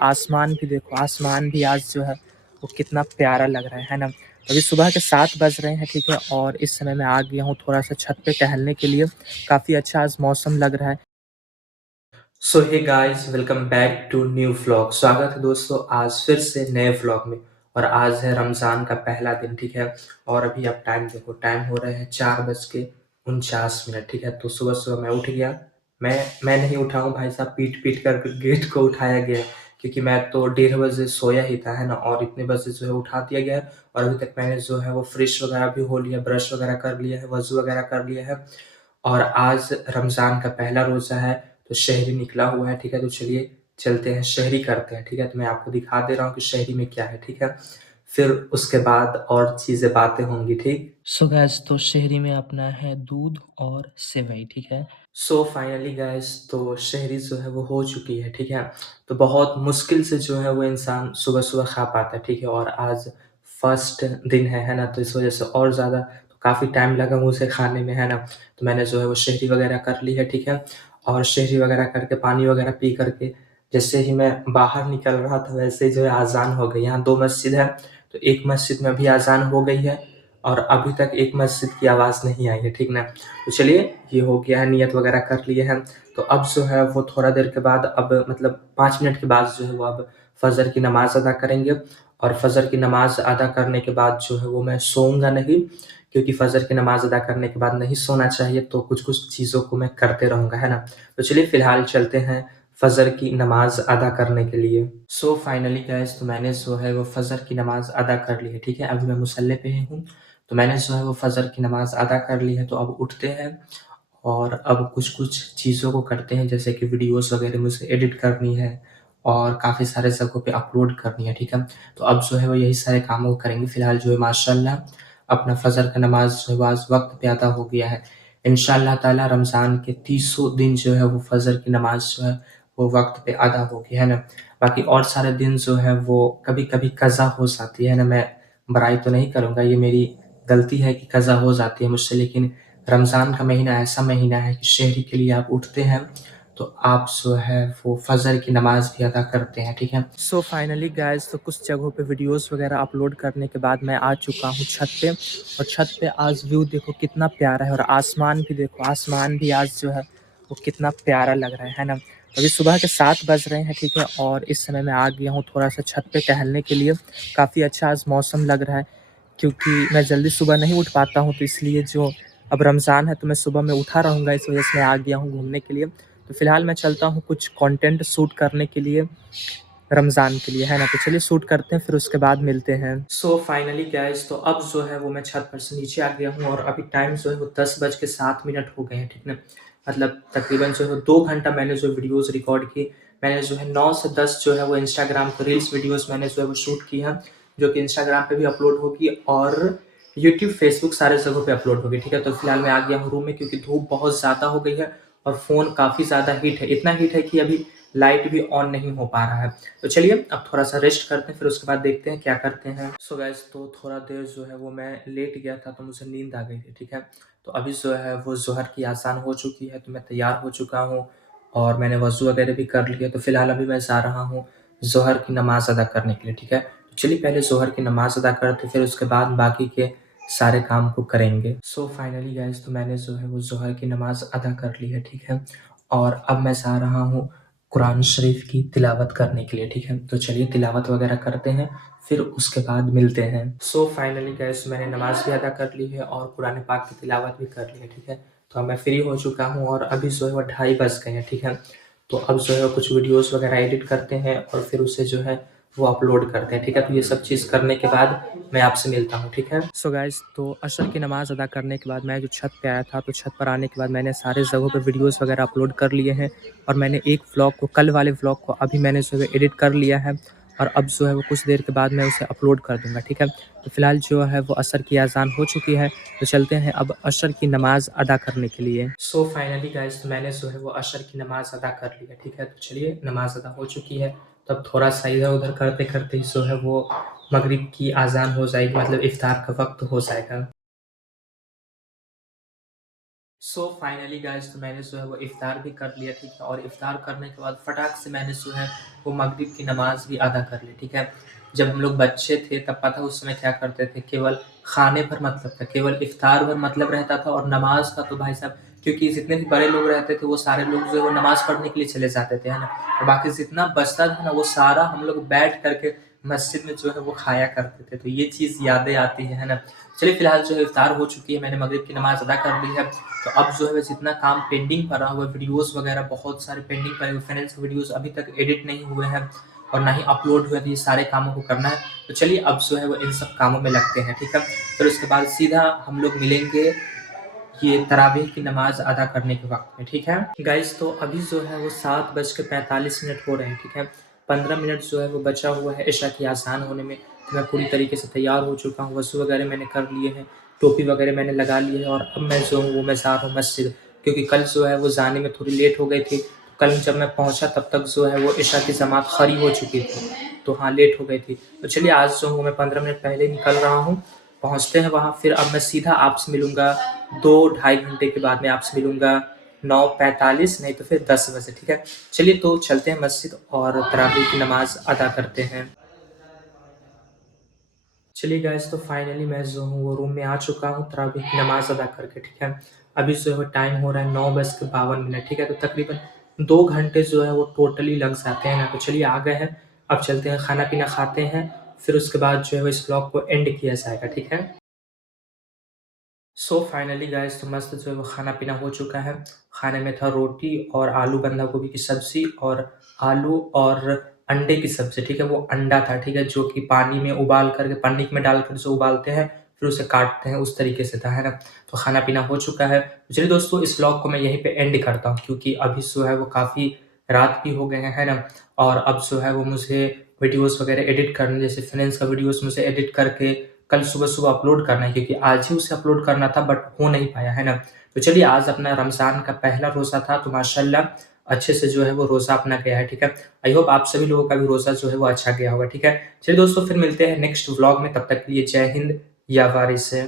आसमान भी देखो, आसमान भी आज जो है वो कितना प्यारा लग रहा है ना? तो अभी सुबह के 7 बज रहे हैं, ठीक है? और इस समय मैं आ गया हूँ थोड़ा-सा छत पे टहलने के लिए। काफ़ी अच्छा आज मौसम लग रहा है। So hey guys, welcome back to new vlog. स्वागत है दोस्तों आज फिर से नए व्लॉग में। और आज है रमज़ान का पहला दिन, ठीक है? और अभी आप टाइम देखो, टाइम हो रहे हैं 4:49, ठीक है? तो सुबह-सुबह मैं उठ गया। मैं नहीं उठा हूँ भाई साहब, पीट-पीट कर गेट को उठाया गया है, क्योंकि मैं तो 1:30 बजे सोया ही था, है ना? और इतने बजे जो है उठा दिया गया है और अभी तक मैंने जो है वो फ्रेश वगैरह भी हो लिया, ब्रश वगैरह कर लिया है, वज़ू वगैरह कर लिया है। और आज रमज़ान का पहला रोज़ा है, तो शहरी निकला हुआ है, ठीक है? तो चलिए चलते हैं, शहरी करते हैं, ठीक है? तो मैं आपको दिखा दे रहा हूँ कि शहरी में क्या है, ठीक है? फिर उसके बाद और चीज़ें बातें होंगी, ठीक? सो गाइस, तो शहरी में अपना है दूध और सेवई, ठीक है? सो फाइनली गाइस, तो शहरी जो है वो हो चुकी है, ठीक है? तो बहुत मुश्किल से जो है वो इंसान सुबह-सुबह खा पाता है, ठीक है? और आज फर्स्ट दिन है ना? तो इस वज़ह से और ज़्यादा काफ़ी टाइम लगा मुझे खाने में, है ना? तो मैंने जो है वो शहरी वगैरह कर ली है, ठीक है? और शहरी वगैरह करके पानी वगैरह पी कर के जैसे ही मैं बाहर निकल रहा था, वैसे ही जो है अज़ान हो गई। यहाँ 2 मस्जिद है, तो एक मस्जिद में अभी अज़ान हो गई है और अभी तक एक मस्जिद की आवाज़ नहीं आई है, ठीक ना? तो चलिए, ये हो गया है, नियत वगैरह कर लिए हैं। तो अब जो है वो थोड़ा देर के बाद, अब मतलब 5 मिनट के बाद जो है वो अब फ़जर की नमाज़ अदा करेंगे और फ़जर की नमाज़ अदा करने के बाद जो है वो मैं सोऊँगा नहीं, क्योंकि फ़जर की नमाज़ अदा करने के बाद नहीं सोना चाहिए, तो कुछ-कुछ चीज़ों को मैं करते रहूँगा, है ना? तो चलिए फ़िलहाल चलते हैं फ़जर की नमाज़ अदा करने के लिए। सो फाइनली गाइज़, तो मैंने जो है वो फ़जर की नमाज़ अदा कर ली है, ठीक है? अभी मैं मुसल्ले पे ही हूँ, तो मैंने जो है वो फ़जर की नमाज़ अदा कर ली है, तो अब उठते हैं और अब कुछ-कुछ चीज़ों को करते हैं, जैसे कि वीडियोज़ वगैरह मुझे एडिट करनी है और काफ़ी सारे जगहों पे अपलोड करनी है, ठीक है? तो अब जो है वो यही सारे कामों को करेंगे। फ़िलहाल जो है माशाअल्लाह अपना फ़जर का नमाज़ जो है वो आज वक़्त पे अदा हो गया है। इंशाअल्लाह ताला रमज़ान के 30 दिन जो है वो फ़जर की नमाज़ जो है वो वक़्त पे अदा होगी, है ना? बाकी और सारे दिन जो है वो कभी-कभी कज़ा हो जाती है ना, मैं बुराई तो नहीं करूँगा, ये मेरी गलती है कि कज़ा हो जाती है मुझसे, लेकिन रमज़ान का महीना ऐसा महीना है कि शहरी के लिए आप उठते हैं, तो आप जो है वो फ़जर की नमाज़ भी अदा करते हैं, ठीक है? सो फाइनली गाइज़, तो कुछ जगहों पे वीडियोज़ वगैरह अपलोड करने के बाद मैं आ चुका हूँ छत पे, और छत पे आज व्यू देखो कितना प्यारा है, और आसमान भी देखो, आसमान भी आज जो है वो कितना प्यारा लग रहा है ना? अभी सुबह के 7 बज रहे हैं, ठीक है? और इस समय मैं आ गया हूँ थोड़ा-सा छत पे टहलने के लिए। काफ़ी अच्छा आज मौसम लग रहा है, क्योंकि मैं जल्दी सुबह नहीं उठ पाता हूँ, तो इसलिए जो अब रमज़ान है तो मैं सुबह में उठा रहूँगा, इस वज़ह से मैं आ गया हूँ घूमने के लिए। तो फ़िलहाल मैं चलता हूँ कुछ कंटेंट शूट करने के लिए रमज़ान के लिए, है ना? तो चलिए शूट करते हैं, फिर उसके बाद मिलते हैं। सो फाइनली गाइज़, तो अब जो है वो मैं छत पर से नीचे आ गया हूँ और अभी टाइम जो है वो 10:07 हो गए हैं, ठीक ना? मतलब तकरीबन जो है 2 घंटा मैंने जो वीडियोज़ रिकॉर्ड की। मैंने जो है 9 से 10 जो है वो इंस्टाग्राम पे रील्स वीडियोज़ मैंने जो है वो शूट की हैं, जो कि इंस्टाग्राम पे भी अपलोड होगी और यूट्यूब, फेसबुक सारे जगहों पे अपलोड होगी, ठीक है? तो फिलहाल मैं आ गया हूँ रूम में, क्योंकि धूप बहुत ज़्यादा हो गई है और फ़ोन काफ़ी ज़्यादा हीट है। इतना हीट है कि अभी लाइट भी ऑन नहीं हो पा रहा है। तो चलिए अब थोड़ा-सा रेस्ट करते हैं, फिर उसके बाद देखते हैं क्या करते हैं। सो गाइज़, तो थोड़ा देर जो है वो मैं लेट गया था, तो मुझे नींद आ गई थी, ठीक है? तो अभी जो है वो ज़ोहर की अज़ान हो चुकी है, तो मैं तैयार हो चुका हूँ और मैंने वज़ू वगैरह भी कर लिया। तो फिलहाल अभी मैं जा रहा हूँ ज़ोहर की नमाज़ अदा करने के लिए, ठीक है? तो चलिए पहले ज़ोहर की नमाज़ अदा करते हैं, फिर उसके बाद बाकी के सारे काम को करेंगे। सो फाइनली गाइज़, तो मैंने जो है वो ज़ोहर की नमाज़ अदा कर ली है, ठीक है? और अब मैं जा रहा हूँ कुरान शरीफ की तिलावत करने के लिए, ठीक है? तो चलिए तिलावत वगैरह करते हैं, फिर उसके बाद मिलते हैं। सो फाइनली गाइस, मैंने नमाज़ भी अदा कर ली है और कुरान पाक की तिलावत भी कर ली है, ठीक है? तो अब मैं फ्री हो चुका हूँ और अभी जो है वो 2:30 बज गए हैं, ठीक है? तो अब जो है कुछ वीडियोज़ वगैरह एडिट करते हैं और फिर उसे जो है वो अपलोड करते हैं, ठीक है? तो ये सब चीज़ करने के बाद मैं आपसे मिलता हूँ, ठीक है? सो गाइस, तो असर की नमाज़ अदा करने के बाद मैं जो छत पे आया था, तो छत पर आने के बाद मैंने सारे जगहों पे वीडियोज़ वगैरह अपलोड कर लिए हैं और मैंने एक व्लॉग को, कल वाले व्लॉग को अभी मैंने जो है एडिट कर लिया है और अब जो है वो कुछ देर के बाद मैं उसे अपलोड कर दूँगा, ठीक है? तो फिलहाल जो है वो असर की अज़ान हो चुकी है, तो चलते हैं अब असर की नमाज़ अदा करने के लिए। सो फाइनली गाइस, तो मैंने जो है वो असर की नमाज़ अदा कर ली है, ठीक है? तो चलिए नमाज़ अदा हो चुकी है, तो अब थोड़ा-सा इधर-उधर करते-करते ही जो है वो मगरिब की अज़ान हो जाएगी, मतलब इफ्तार का वक़्त हो जाएगा। सो फाइनली गाइस तो मैंने जो है वो इफ्तार भी कर लिया, ठीक है। और इफ्तार करने के बाद फटाक से मैंने जो है वो मगरिब की नमाज़ भी अदा कर ली, ठीक है। जब हम लोग बच्चे थे तब पता है उस समय क्या करते थे, केवल खाने भर मतलब था, केवल इफ्तार भर मतलब रहता था। और नमाज़ का तो भाई साहब, क्योंकि जितने भी बड़े लोग रहते थे वो सारे लोग जो है वो नमाज़ पढ़ने के लिए चले जाते थे, है ना। और बाकी जितना बचता था ना वो सारा हम लोग बैठ करके मस्जिद में जो है वो खाया करते थे। तो ये चीज़ यादें आती है ना। चलिए फिलहाल जो है इफ्तार हो चुकी है, मैंने मगरिब की नमाज़ अदा कर ली है। तो अब जो है जितना काम पेंडिंग पड़ा हुआ है, वीडियोज़ वगैरह बहुत सारे पेंडिंग पड़े हुए, फाइनेंस के वीडियोज़ अभी तक एडिट नहीं हुए हैं और ना ही अपलोड हुए, तो ये सारे कामों को करना है। तो चलिए अब जो है वो इन सब कामों में लगते हैं, ठीक है। फिर उसके बाद सीधा हम लोग मिलेंगे ये तरावीह की नमाज़ अदा करने के वक़्त में, ठीक है। गाइज़ तो अभी जो है वो 7:45 हो रहे हैं, ठीक है। 15 मिनट जो है वो बचा हुआ है इशा की आज़ान होने में। तो मैं पूरी तरीके से तैयार हो चुका हूँ, वज़ू वगैरह मैंने कर लिए हैं, टोपी वगैरह मैंने लगा ली है और अब मैं जो हूँ वो मैं जा रहा हूँ मस्जिद, क्योंकि कल जो है वो जाने में थोड़ी लेट हो गई थी। कल जब मैं पहुँचा तब तक जो है वो इशा की जमात खड़ी हो चुकी थी, तो हाँ, लेट हो गई थी। तो चलिए आज जो हूँ मैं 15 मिनट पहले निकल रहा हूँ, पहुँचते हैं वहाँ, फिर अब मैं सीधा आपसे मिलूँगा 2 ढाई घंटे के बाद। मैं आपसे मिलूँगा 9:45 नहीं तो फिर 10 बजे, ठीक है। चलिए तो चलते हैं मस्जिद और तरावीह की नमाज़ अदा करते हैं। चलिए गाइस तो फाइनली मैं जो हूँ वो रूम में आ चुका हूँ तरावीह की नमाज़ अदा करके, ठीक है। अभी जो है टाइम हो रहा है 9:52, ठीक है। तो तकरीबन 2 घंटे जो है वो टोटली लग जाते हैं ना। तो चलिए आ गए हैं, अब चलते हैं खाना-पीना खाते हैं, फिर उसके बाद जो है वो इस व्लॉग को एंड किया जाएगा, ठीक है। सो फाइनली गाइस तो मस्त जो है वो खाना-पीना हो चुका है। खाने में था रोटी और आलू बंधा गोभी की सब्ज़ी और आलू और अंडे की सब्ज़ी, ठीक है। वो अंडा था, ठीक है, जो कि पानी में उबाल कर के पन्नी में डालकर जो उबालते हैं, फिर उसे काटते हैं, उस तरीके से था, है ना। तो खाना-पीना हो चुका है। तो चलिए दोस्तों इस व्लॉग को मैं यहीं पे एंड करता हूँ, क्योंकि अभी जो है वो काफ़ी रात भी हो गए हैं, है ना। और अब जो है वो मुझे वीडियोज़ वगैरह एडिट करने, जैसे फाइनेंस का वीडियोज़ मुझे एडिट करके कल सुबह-सुबह अपलोड करना है, क्योंकि आज ही उसे अपलोड करना था बट हो नहीं पाया, है ना। तो चलिए आज अपना रमज़ान का पहला रोज़ा था, तो माशाल्लाह अच्छे से जो है वो रोज़ा अपना गया है, ठीक है। आई होप आप सभी लोगों का भी रोज़ा जो है वो अच्छा गया होगा, ठीक है। चलिए दोस्तों फिर मिलते हैं नेक्स्ट व्लॉग में, तब तक के लिए जय हिंद या वारिस है।